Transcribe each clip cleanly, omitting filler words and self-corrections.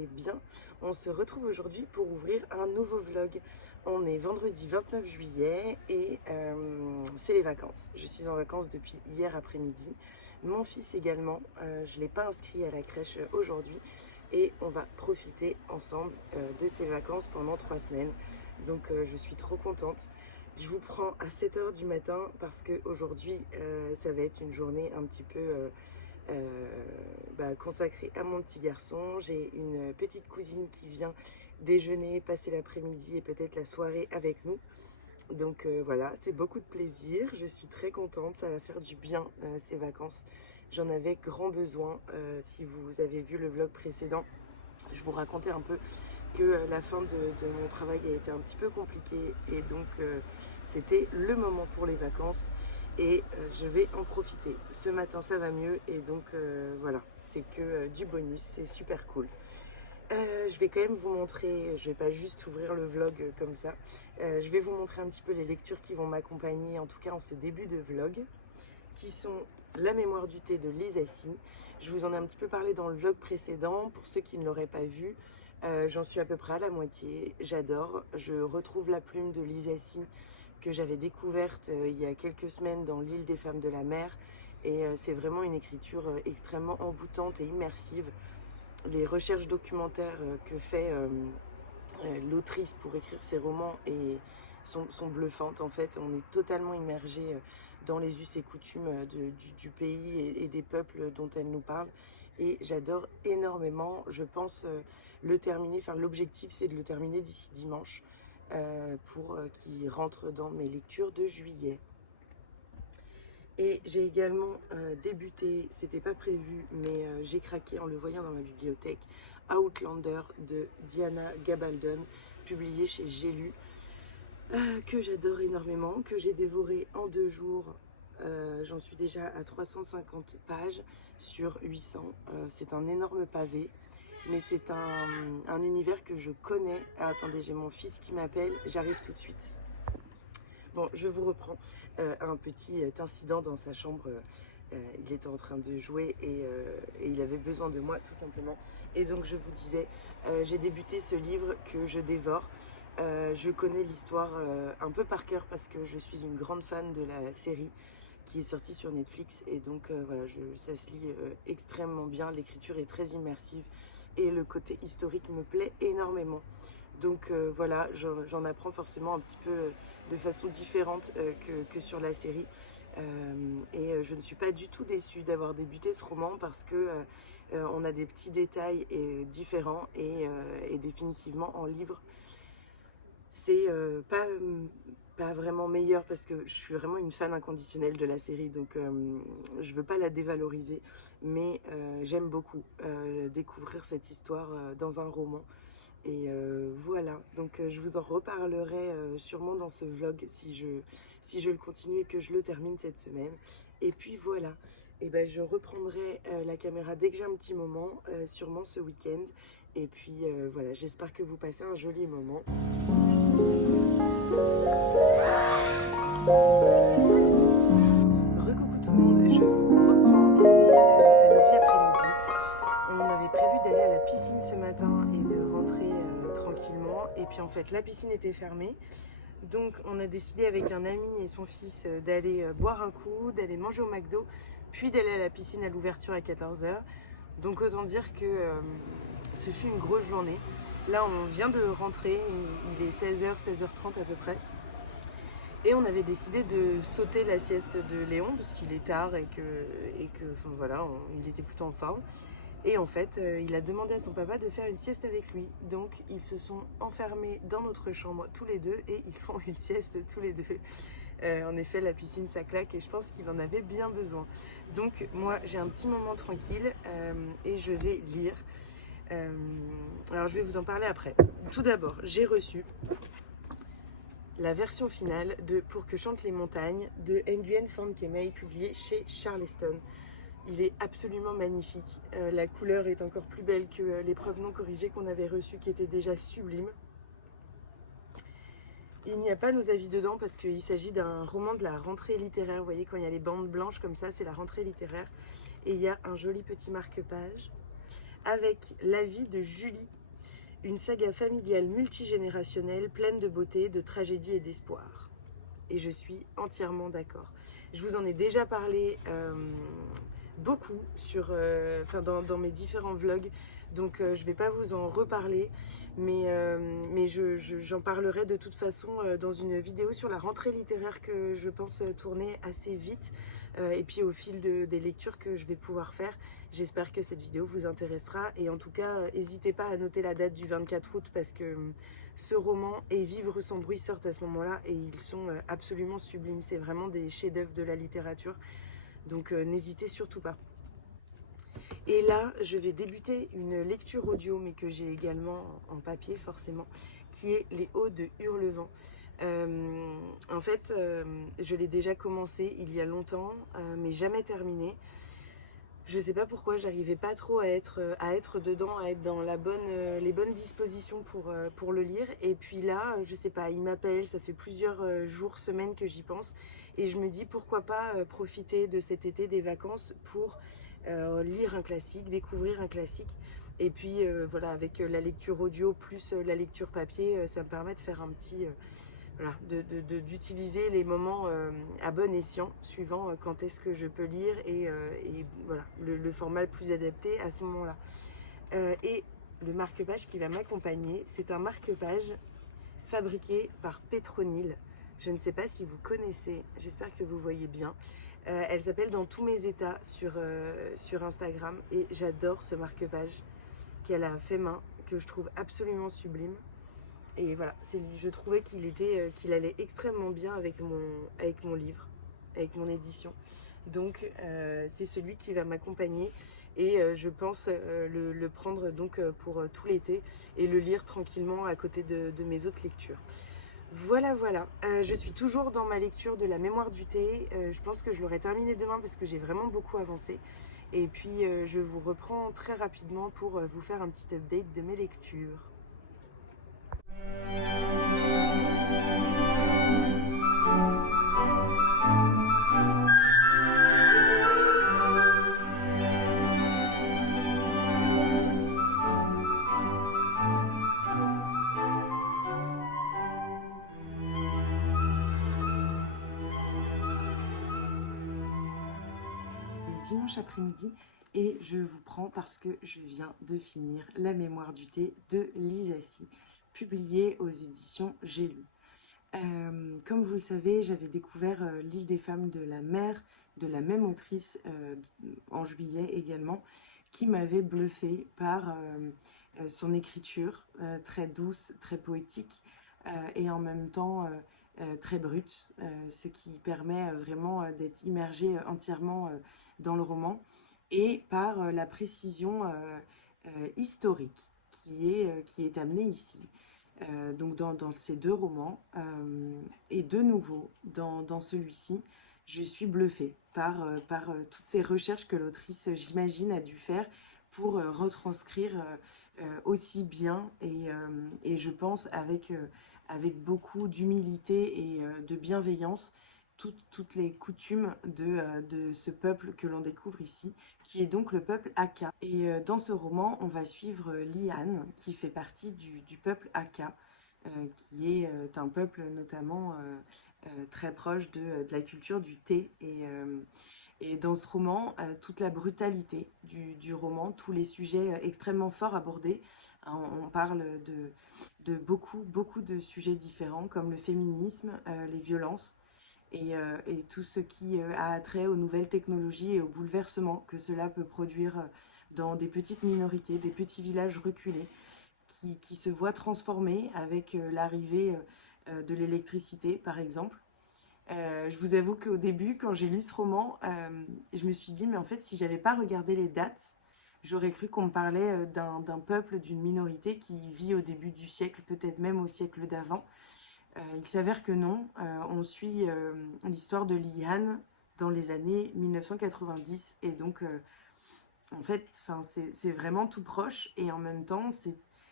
allez bien. On se retrouve aujourd'hui pour ouvrir un nouveau vlog. On est vendredi 29 juillet et c'est les vacances. Je suis en vacances depuis hier après-midi. Mon fils également, je ne l'ai pas inscrit à la crèche aujourd'hui et on va profiter ensemble de ces vacances pendant 3 semaines. Donc je suis trop contente. Je vous prends à 7 h du matin parce qu'aujourd'hui ça va être une journée un petit peu consacrée à mon petit garçon. J'ai une petite cousine qui vient déjeuner, passer l'après-midi et peut-être la soirée avec nous. Donc voilà, c'est beaucoup de plaisir, je suis très contente, ça va faire du bien ces vacances. J'en avais grand besoin. Si vous avez vu le vlog précédent, je vous racontais un peu que la fin de mon travail a été un petit peu compliquée et donc c'était le moment pour les vacances et je vais en profiter. Ce matin ça va mieux et donc voilà, c'est que du bonus, c'est super cool. Je vais quand même vous montrer, je vais pas juste ouvrir le vlog comme ça, je vais vous montrer un petit peu les lectures qui vont m'accompagner, en tout cas en ce début de vlog, qui sont La mémoire du thé de Lisa Si. Je vous en ai un petit peu parlé dans le vlog précédent, pour ceux qui ne l'auraient pas vu, j'en suis à peu près à la moitié, j'adore. Je retrouve la plume de Lisa Si que j'avais découverte il y a quelques semaines dans L'île des femmes de la mer, et c'est vraiment une écriture extrêmement envoûtante et immersive. Les recherches documentaires que fait l'autrice pour écrire ses romans sont bluffantes. En fait, on est totalement immergé dans les us et coutumes du pays et des peuples dont elle nous parle. Et j'adore énormément. Je pense le terminer, enfin l'objectif c'est de le terminer d'ici dimanche pour qu'il rentre dans mes lectures de juillet. Et j'ai également débuté, c'était pas prévu, mais j'ai craqué en le voyant dans ma bibliothèque, Outlander de Diana Gabaldon, publié chez J'ai lu, que j'adore énormément, que j'ai dévoré en 2 jours. J'en suis déjà à 350 pages sur 800. C'est un énorme pavé, mais c'est un univers que je connais. Ah, attendez, j'ai mon fils qui m'appelle, j'arrive tout de suite. Bon, je vous reprends. Un petit incident dans sa chambre. Il était en train de jouer et il avait besoin de moi tout simplement. Et donc je vous disais, j'ai débuté ce livre que je dévore. Je connais l'histoire un peu par cœur parce que je suis une grande fan de la série qui est sortie sur Netflix. Et donc voilà, ça se lit extrêmement bien. L'écriture est très immersive et le côté historique me plaît énormément. Donc voilà, j'en apprends forcément un petit peu de façon différente que sur la série. Et je ne suis pas du tout déçue d'avoir débuté ce roman parce que on a des petits détails différents et définitivement en livre, c'est pas vraiment meilleur parce que je suis vraiment une fan inconditionnelle de la série, donc je veux pas la dévaloriser, mais j'aime beaucoup découvrir cette histoire dans un roman. Et voilà, donc je vous en reparlerai sûrement dans ce vlog si je le continue et que je le termine cette semaine. Et puis voilà, et ben je reprendrai la caméra dès que j'ai un petit moment, sûrement ce week-end. Et puis voilà, j'espère que vous passez un joli moment. Recoucou tout le monde, je vous reprends, on est samedi après-midi. On avait prévu d'aller à la piscine ce matin et de rentrer tranquillement. Et puis en fait, la piscine était fermée. Donc on a décidé avec un ami et son fils d'aller boire un coup, d'aller manger au McDo, puis d'aller à la piscine à l'ouverture à 14 h. Donc autant dire que ce fut une grosse journée. Là on vient de rentrer, il est 16 h, 16 h 30 à peu près. Et on avait décidé de sauter la sieste de Léon parce qu'il est tard et que enfin voilà, il était plutôt en forme. Et en fait, il a demandé à son papa de faire une sieste avec lui. Donc, ils se sont enfermés dans notre chambre tous les deux et ils font une sieste tous les deux. En effet, la piscine, ça claque et je pense qu'il en avait bien besoin. Donc, moi, j'ai un petit moment tranquille et je vais lire. Alors, je vais vous en parler après. Tout d'abord, j'ai reçu la version finale de Pour que chantent les montagnes de Nguyen Phan Kemei, publié chez Charleston. Il est absolument magnifique. La couleur est encore plus belle que l'épreuve non corrigée qu'on avait reçue, qui était déjà sublime. Il n'y a pas nos avis dedans parce qu'il s'agit d'un roman de la rentrée littéraire. Vous voyez, quand il y a les bandes blanches comme ça, c'est la rentrée littéraire. Et il y a un joli petit marque-page avec La vie de Julie, une saga familiale multigénérationnelle pleine de beauté, de tragédie et d'espoir. Et je suis entièrement d'accord. Je vous en ai déjà parlé beaucoup dans mes différents vlogs, donc je ne vais pas vous en reparler, mais j'en parlerai de toute façon dans une vidéo sur la rentrée littéraire que je pense tourner assez vite, et puis au fil des lectures que je vais pouvoir faire. J'espère que cette vidéo vous intéressera, et en tout cas n'hésitez pas à noter la date du 24 août parce que ce roman et Vivre sans bruit sortent à ce moment-là et ils sont absolument sublimes. C'est vraiment des chefs-d'œuvre de la littérature, donc n'hésitez surtout pas. Et là, je vais débuter une lecture audio, mais que j'ai également en papier forcément, qui est Les Hauts de Hurlevent. En fait, je l'ai déjà commencé il y a longtemps, mais jamais terminé. Je sais pas pourquoi j'arrivais pas trop à être dedans, à être dans les bonnes dispositions pour le lire. Et puis là, je sais pas, il m'appelle, ça fait plusieurs jours, semaines que j'y pense. Et je me dis pourquoi pas profiter de cet été, des vacances, pour lire un classique, découvrir un classique. Et puis voilà, avec la lecture audio plus la lecture papier, ça me permet de faire un petit... voilà, d'utiliser les moments à bon escient, suivant quand est-ce que je peux lire et voilà, le format le plus adapté à ce moment-là. Et le marque-page qui va m'accompagner, c'est un marque-page fabriqué par Pétronille. Je ne sais pas si vous connaissez, j'espère que vous voyez bien. Elle s'appelle Dans tous mes états sur Instagram et j'adore ce marque-page qu'elle a fait main, que je trouve absolument sublime. Et voilà, je trouvais qu'il allait extrêmement bien avec mon livre, avec mon édition. Donc c'est celui qui va m'accompagner et je pense le prendre donc pour tout l'été et le lire tranquillement à côté de mes autres lectures. Voilà, je suis toujours dans ma lecture de La mémoire du thé. Je pense que je l'aurai terminé demain parce que j'ai vraiment beaucoup avancé. Et puis je vous reprends très rapidement pour vous faire un petit update de mes lectures. Dimanche après-midi et je vous prends parce que je viens de finir La mémoire du thé de Lisa Si, publiée aux éditions J'ai lu. Comme vous le savez, j'avais découvert L'île des femmes de la mer de la même autrice en juillet également, qui m'avait bluffée par son écriture très douce, très poétique et en même temps très brute, ce qui permet vraiment d'être immergé entièrement dans le roman, et par la précision historique qui est amenée ici. Donc dans ces deux romans, et de nouveau dans celui-ci, je suis bluffée par toutes ces recherches que l'autrice, j'imagine, a dû faire pour retranscrire aussi bien et je pense avec beaucoup d'humilité et de bienveillance toutes les coutumes de ce peuple que l'on découvre ici, qui est donc le peuple Aka. Et dans ce roman, on va suivre Liane, qui fait partie du peuple Aka, qui est un peuple notamment très proche de la culture du thé. Et dans ce roman, toute la brutalité du roman, tous les sujets extrêmement forts abordés. On parle de beaucoup de sujets différents, comme le féminisme, les violences, et tout ce qui a trait aux nouvelles technologies et aux bouleversements que cela peut produire dans des petites minorités, des petits villages reculés, qui se voient transformés avec l'arrivée de l'électricité, par exemple. Je vous avoue qu'au début, quand j'ai lu ce roman, je me suis dit, mais en fait, si j'avais pas regardé les dates, j'aurais cru qu'on me parlait d'un peuple, d'une minorité qui vit au début du siècle, peut-être même au siècle d'avant. Il s'avère que non, on suit l'histoire de Liane dans les années 1990, et donc en fait, c'est vraiment tout proche, et en même temps,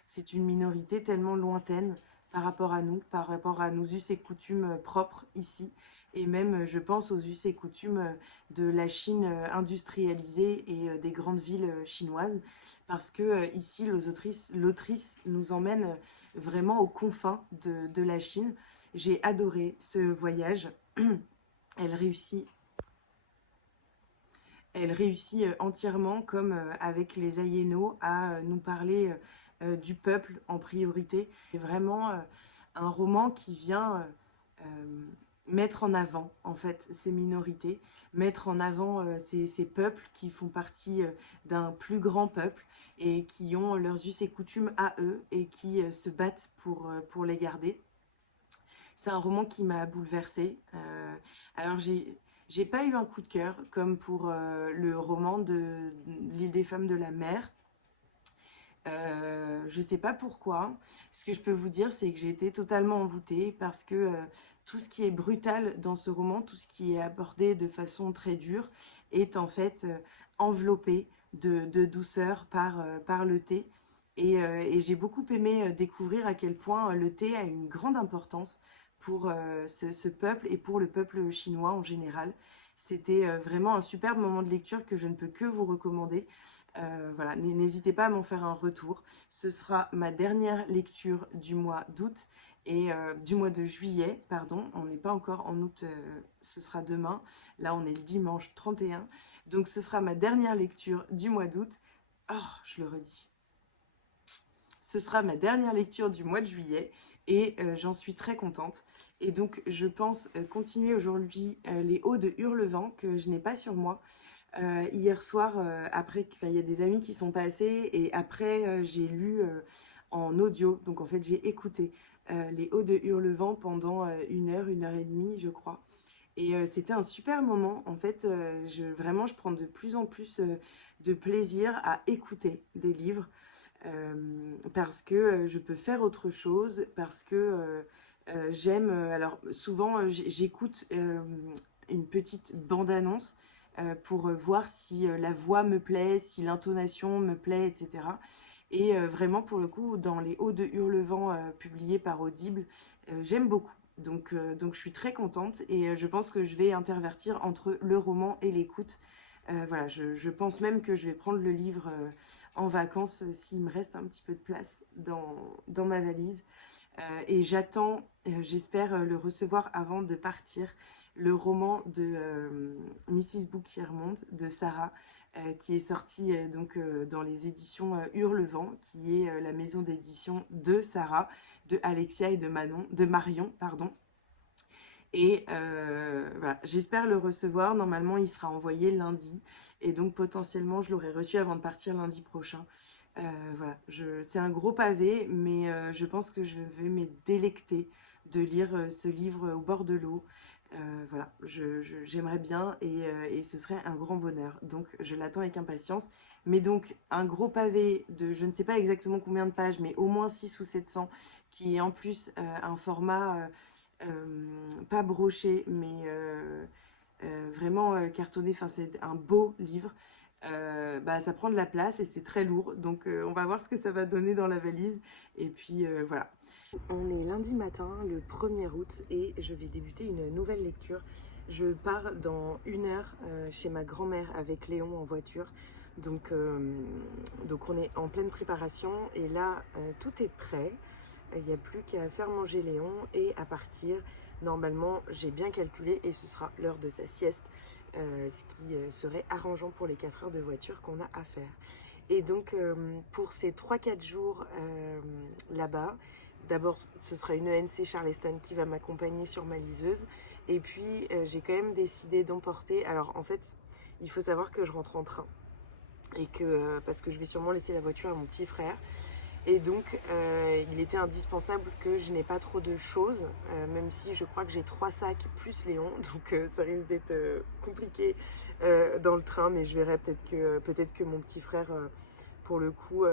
c'est une minorité tellement lointaine par rapport à nous, par rapport à nos us et coutumes propres ici, et même je pense aux us et coutumes de la Chine industrialisée et des grandes villes chinoises, parce que ici l'autrice nous emmène vraiment aux confins de la Chine. J'ai adoré ce voyage. Elle réussit entièrement, comme avec les Ainos, à nous parler du peuple en priorité. C'est vraiment un roman qui vient mettre en avant en fait ces minorités, mettre en avant ces peuples qui font partie d'un plus grand peuple et qui ont leurs us et coutumes à eux et qui se battent pour les garder. C'est un roman qui m'a bouleversée. Alors j'ai pas eu un coup de cœur comme pour le roman de L'île des femmes de la mer. Je sais pas pourquoi. Ce que je peux vous dire, c'est que j'ai été totalement envoûtée parce que tout ce qui est brutal dans ce roman, tout ce qui est abordé de façon très dure, est en fait enveloppé de douceur par le thé. Et j'ai beaucoup aimé découvrir à quel point le thé a une grande importance pour ce peuple et pour le peuple chinois en général. C'était vraiment un superbe moment de lecture que je ne peux que vous recommander. Voilà, n'hésitez pas à m'en faire un retour. Ce sera ma dernière lecture du mois d'août et du mois de juillet, pardon. On n'est pas encore en août, ce sera demain. Là, on est le dimanche 31. Donc, ce sera ma dernière lecture du mois d'août. Oh, je le redis. Ce sera ma dernière lecture du mois de juillet et j'en suis très contente. Et donc, je pense continuer aujourd'hui les Hauts de Hurlevent que je n'ai pas sur moi. Hier soir, après, il y a des amis qui sont passés et après, j'ai lu en audio. Donc, en fait, j'ai écouté les Hauts de Hurlevent pendant 1 heure et demie, je crois. Et c'était un super moment. En fait, vraiment, je prends de plus en plus de plaisir à écouter des livres. Parce que je peux faire autre chose, parce que j'aime... alors souvent j'écoute une petite bande-annonce pour voir si la voix me plaît, si l'intonation me plaît, etc. Et vraiment pour le coup, dans les Hauts de Hurlevent publiés par Audible, j'aime beaucoup. Donc je suis très contente et je pense que je vais intervertir entre le roman et l'écoute. Voilà, je pense même que je vais prendre le livre en vacances s'il me reste un petit peu de place dans ma valise. Et j'attends, j'espère le recevoir avant de partir, le roman de Mrs. Boukiermond de Sarah, qui est sorti donc dans les éditions Hurlevent, qui est la maison d'édition de Sarah, de Alexia et de Marion, pardon. Et voilà, j'espère le recevoir. Normalement, il sera envoyé lundi. Et donc, potentiellement, je l'aurai reçu avant de partir lundi prochain. Voilà, c'est un gros pavé, mais je pense que je vais me délecter de lire ce livre au bord de l'eau. Voilà, j'aimerais bien et ce serait un grand bonheur. Donc, je l'attends avec impatience. Mais donc, un gros pavé de, je ne sais pas exactement combien de pages, mais au moins 600 ou 700, qui est en plus un format... pas broché, mais vraiment cartonné. Enfin, c'est un beau livre. Bah, ça prend de la place et c'est très lourd. Donc, on va voir ce que ça va donner dans la valise. Et puis, voilà. On est lundi matin, le 1er août, et je vais débuter une nouvelle lecture. Je pars dans 1 heure chez ma grand-mère avec Léon en voiture. Donc on est en pleine préparation. Et là, tout est prêt. Il n'y a plus qu'à faire manger Léon et à partir. Normalement, j'ai bien calculé et ce sera l'heure de sa sieste, ce qui serait arrangeant pour les 4 heures de voiture qu'on a à faire. Et donc, pour ces 3-4 jours là-bas, d'abord, ce sera une ENC Charleston qui va m'accompagner sur ma liseuse. Et puis, j'ai quand même décidé d'emporter... Alors, en fait, il faut savoir que je rentre en train. Et que, parce que je vais sûrement laisser la voiture à mon petit frère. Et donc, il était indispensable que je n'ai pas trop de choses, même si je crois que j'ai 3 sacs plus Léon, donc ça risque d'être compliqué dans le train, mais je verrai peut-être que mon petit frère, pour le coup,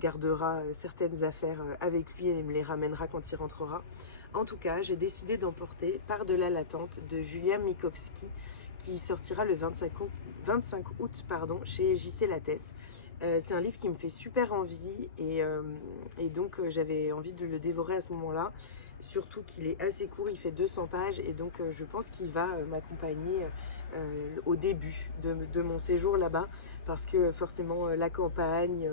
gardera certaines affaires avec lui et me les ramènera quand il rentrera. En tout cas, j'ai décidé d'emporter Par-delà l'attente de Julia Mikovsky, qui sortira le 25 août chez J.C. Lattès. C'est un livre qui me fait super envie et donc j'avais envie de le dévorer à ce moment-là. surtout qu'il est assez court, il fait 200 pages et donc je pense qu'il va m'accompagner au début de mon séjour là-bas, parce que forcément la campagne,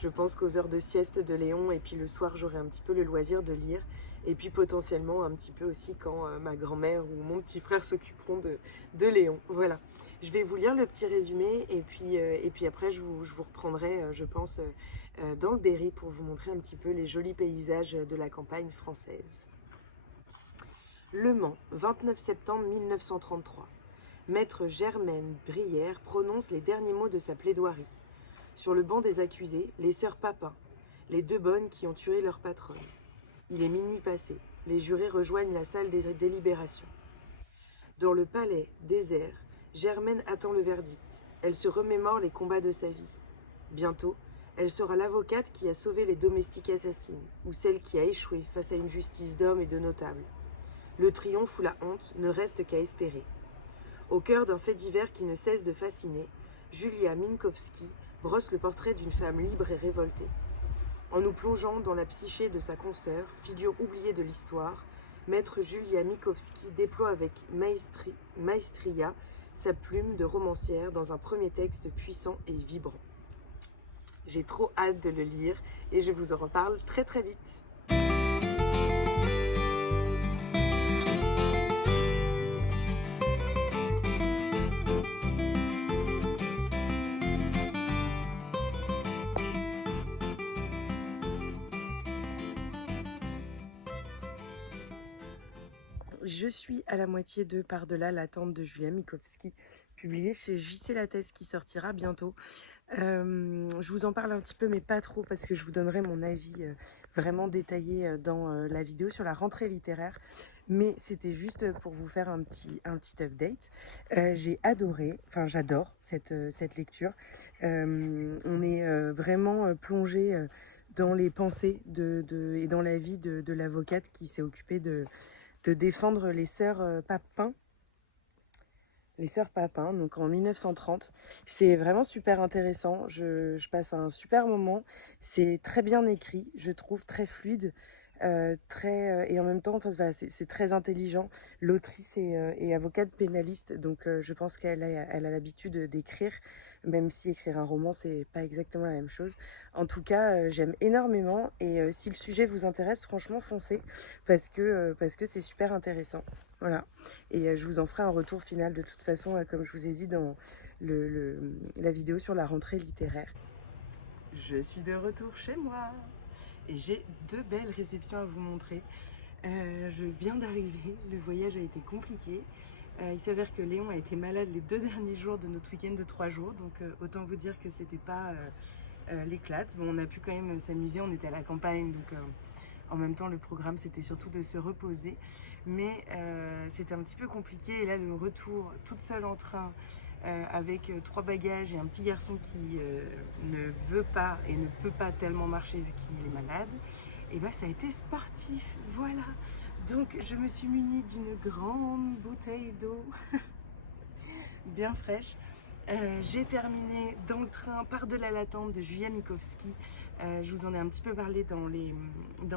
je pense qu'aux heures de sieste de Léon, et puis le soir j'aurai un petit peu le loisir de lire, et puis potentiellement un petit peu aussi quand ma grand-mère ou mon petit frère s'occuperont de Léon. Voilà, je vais vous lire le petit résumé et puis après je vous reprendrai, je pense, dans le Berry pour vous montrer un petit peu les jolis paysages de la campagne française. Le Mans, 29 septembre 1933. Maître Germaine Brière prononce les derniers mots de sa plaidoirie. Sur le banc des accusés, les sœurs Papin, les deux bonnes qui ont tué leur patronne. Il est minuit passé, les jurés rejoignent la salle des délibérations. Dans le palais, désert, Germaine attend le verdict. Elle se remémore les combats de sa vie. Bientôt, elle sera l'avocate qui a sauvé les domestiques assassines, ou celle qui a échoué face à une justice d'hommes et de notables. Le triomphe ou la honte ne reste qu'à espérer. Au cœur d'un fait divers qui ne cesse de fasciner, Julia Minkowski brosse le portrait d'une femme libre et révoltée. En nous plongeant dans la psyché de sa consoeur, figure oubliée de l'histoire, maître Julia Minkowski déploie avec maestria sa plume de romancière dans un premier texte puissant et vibrant. J'ai trop hâte de le lire et je vous en reparle très très vite. Je suis à la moitié de Par-delà l'attente de Julia Minkowski, publié chez JC Lattès, qui sortira bientôt. Je vous en parle un petit peu, mais pas trop, parce que je vous donnerai mon avis vraiment détaillé dans la vidéo sur la rentrée littéraire. Mais c'était juste pour vous faire un petit update. J'ai adoré, enfin j'adore cette lecture. On est vraiment plongé dans les pensées et dans la vie de l'avocate qui s'est occupée de défendre les sœurs Papin. Les sœurs Papin, donc en 1930. C'est vraiment super intéressant. Je passe un super moment. C'est très bien écrit, je trouve, très fluide. Et en même temps, enfin, voilà, c'est très intelligent. L'autrice est avocate pénaliste, donc je pense qu'elle a l'habitude d'écrire, même si écrire un roman, c'est pas exactement la même chose. En tout cas, j'aime énormément, et si le sujet vous intéresse, franchement, foncez, parce que c'est super intéressant. Voilà, et je vous en ferai un retour final de toute façon, comme je vous ai dit dans la vidéo sur la rentrée littéraire. Je suis de retour chez moi et j'ai deux belles réceptions à vous montrer. Je viens d'arriver, le voyage a été compliqué. Il s'avère que Léon a été malade les 2 derniers jours de notre week-end de 3 jours, donc autant vous dire que c'était pas l'éclate. Bon, on a pu quand même s'amuser, on était à la campagne, donc en même temps le programme c'était surtout de se reposer, mais c'était un petit peu compliqué. Et là, le retour toute seule en train, avec 3 bagages et un petit garçon qui ne veut pas et ne peut pas tellement marcher vu qu'il est malade, et bah ça a été sportif, voilà. Donc je me suis munie d'une grande bouteille d'eau bien fraîche. J'ai terminé dans le train Par-delà l'attente de Julia Minkowski. Je vous en ai un petit peu parlé dans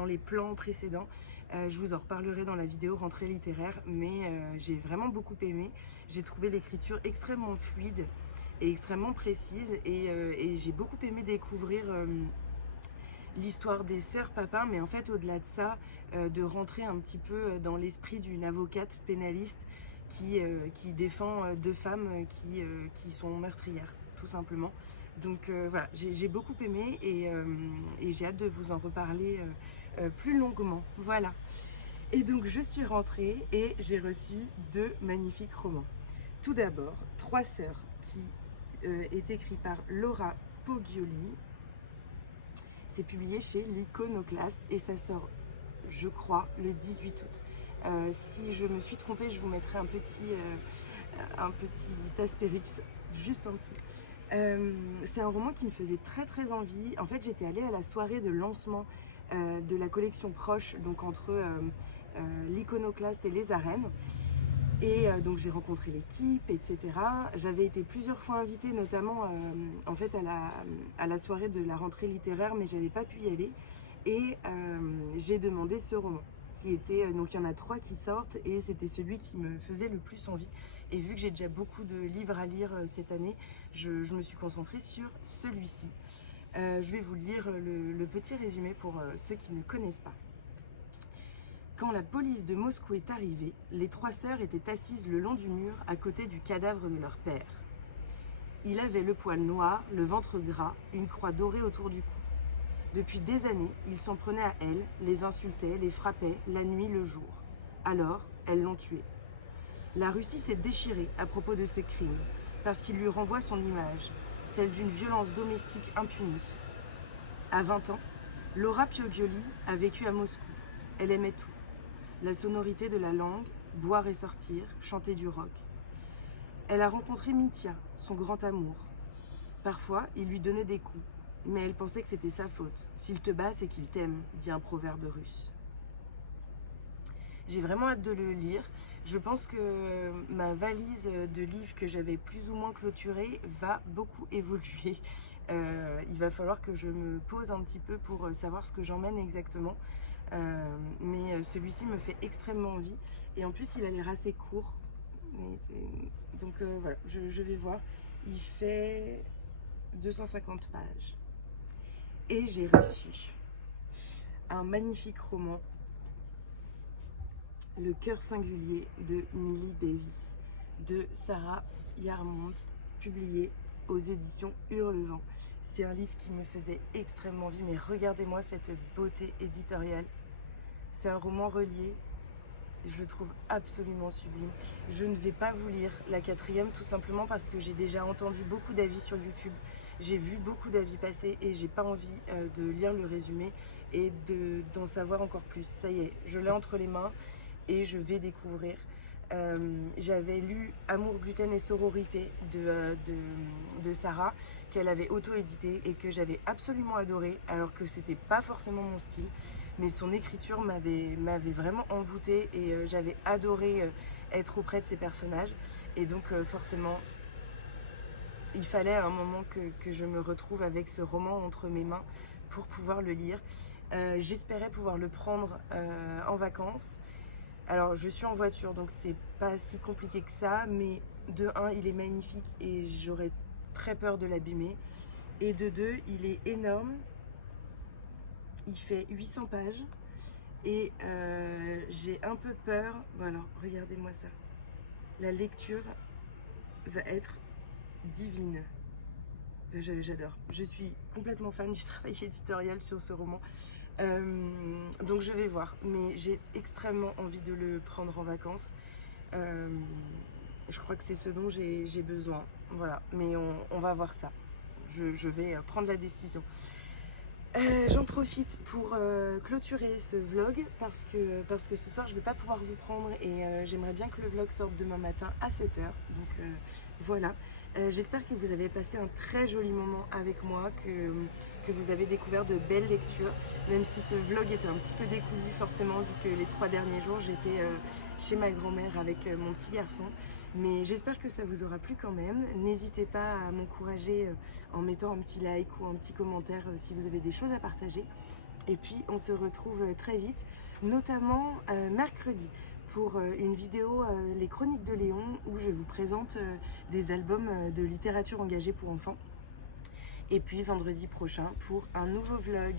les plans précédents. Je vous en reparlerai dans la vidéo rentrée littéraire, mais j'ai vraiment beaucoup aimé. J'ai trouvé l'écriture extrêmement fluide et extrêmement précise, et j'ai beaucoup aimé découvrir l'histoire des sœurs Papin, mais en fait au-delà de ça, de rentrer un petit peu dans l'esprit d'une avocate pénaliste qui défend 2 femmes qui sont meurtrières, tout simplement. Donc voilà, j'ai beaucoup aimé, et j'ai hâte de vous en reparler plus longuement. Voilà. Et donc je suis rentrée et j'ai reçu 2 magnifiques romans. Tout d'abord, 3 sœurs, qui est écrit par Laura Poggioli. C'est publié chez l'Iconoclaste et ça sort, je crois, le 18 août. Si je me suis trompée, je vous mettrai un petit astérix juste en dessous. C'est un roman qui me faisait très très envie. En fait, j'étais allée à la soirée de lancement de la collection Proche, donc entre l'Iconoclaste et les Arènes. Et donc j'ai rencontré l'équipe, etc. J'avais été plusieurs fois invitée, notamment en fait à la soirée de la rentrée littéraire, mais j'avais pas pu y aller. Et j'ai demandé ce roman, qui était, donc il y en a 3 qui sortent et c'était celui qui me faisait le plus envie. Et vu que j'ai déjà beaucoup de livres à lire cette année, je me suis concentrée sur celui-ci. Je vais vous lire le petit résumé pour ceux qui ne connaissent pas. Quand la police de Moscou est arrivée, les 3 sœurs étaient assises le long du mur à côté du cadavre de leur père. Il avait le poil noir, le ventre gras, une croix dorée autour du cou. Depuis des années, il s'en prenait à elles, les insultait, les frappait, la nuit, le jour. Alors, elles l'ont tué. La Russie s'est déchirée à propos de ce crime, parce qu'il lui renvoie son image, celle d'une violence domestique impunie. À 20 ans, Laura Pioglioli a vécu à Moscou. Elle aimait tout. La sonorité de la langue, boire et sortir, chanter du rock. Elle a rencontré Mitya, son grand amour. Parfois, il lui donnait des coups, mais elle pensait que c'était sa faute. S'il te bat, c'est qu'il t'aime, dit un proverbe russe. J'ai vraiment hâte de le lire. Je pense que ma valise de livres que j'avais plus ou moins clôturée va beaucoup évoluer. Il va falloir que je me pose un petit peu pour savoir ce que j'emmène exactement. Mais celui-ci me fait extrêmement envie. Et en plus, il a l'air assez court. Donc voilà, je vais voir. Il fait 250 pages. Et j'ai reçu un magnifique roman, Le cœur singulier de Millie Davis, de Sarah Yarmont, publié aux éditions Hurlevent. C'est un livre qui me faisait extrêmement envie, mais regardez-moi cette beauté éditoriale. C'est un roman relié, je le trouve absolument sublime. Je ne vais pas vous lire la 4e, tout simplement parce que j'ai déjà entendu beaucoup d'avis sur YouTube. J'ai vu beaucoup d'avis passer et j'ai pas envie de lire le résumé et d'en savoir encore plus. Ça y est, je l'ai entre les mains et je vais découvrir. J'avais lu Amour, gluten et sororité de Sarah, qu'elle avait auto-édité et que j'avais absolument adoré, alors que c'était pas forcément mon style, mais son écriture m'avait vraiment envoûtée et j'avais adoré être auprès de ces personnages. Et donc forcément, il fallait à un moment que je me retrouve avec ce roman entre mes mains pour pouvoir le lire. J'espérais pouvoir le prendre en vacances. Alors je suis en voiture, donc c'est pas si compliqué que ça, mais de 1, il est magnifique et j'aurais très peur de l'abîmer. Et de 2, il est énorme, il fait 800 pages et j'ai un peu peur. Voilà, regardez-moi ça. La lecture va être divine. J'adore. Je suis complètement fan du travail éditorial sur ce roman. Donc je vais voir, mais j'ai extrêmement envie de le prendre en vacances. Je crois que c'est ce dont j'ai besoin. Voilà, mais on va voir ça. Je vais prendre la décision. J'en profite pour clôturer ce vlog parce que ce soir je ne vais pas pouvoir vous prendre et j'aimerais bien que le vlog sorte demain matin à 7 h. Donc voilà. J'espère que vous avez passé un très joli moment avec moi, que vous avez découvert de belles lectures, même si ce vlog était un petit peu décousu forcément, vu que les 3 derniers jours j'étais chez ma grand-mère avec mon petit garçon. Mais j'espère que ça vous aura plu quand même. N'hésitez pas à m'encourager en mettant un petit like ou un petit commentaire si vous avez des choses à partager. Et puis on se retrouve très vite, notamment mercredi, pour une vidéo Les Chroniques de Léon, où je vous présente des albums de littérature engagée pour enfants. Et puis vendredi prochain pour un nouveau vlog.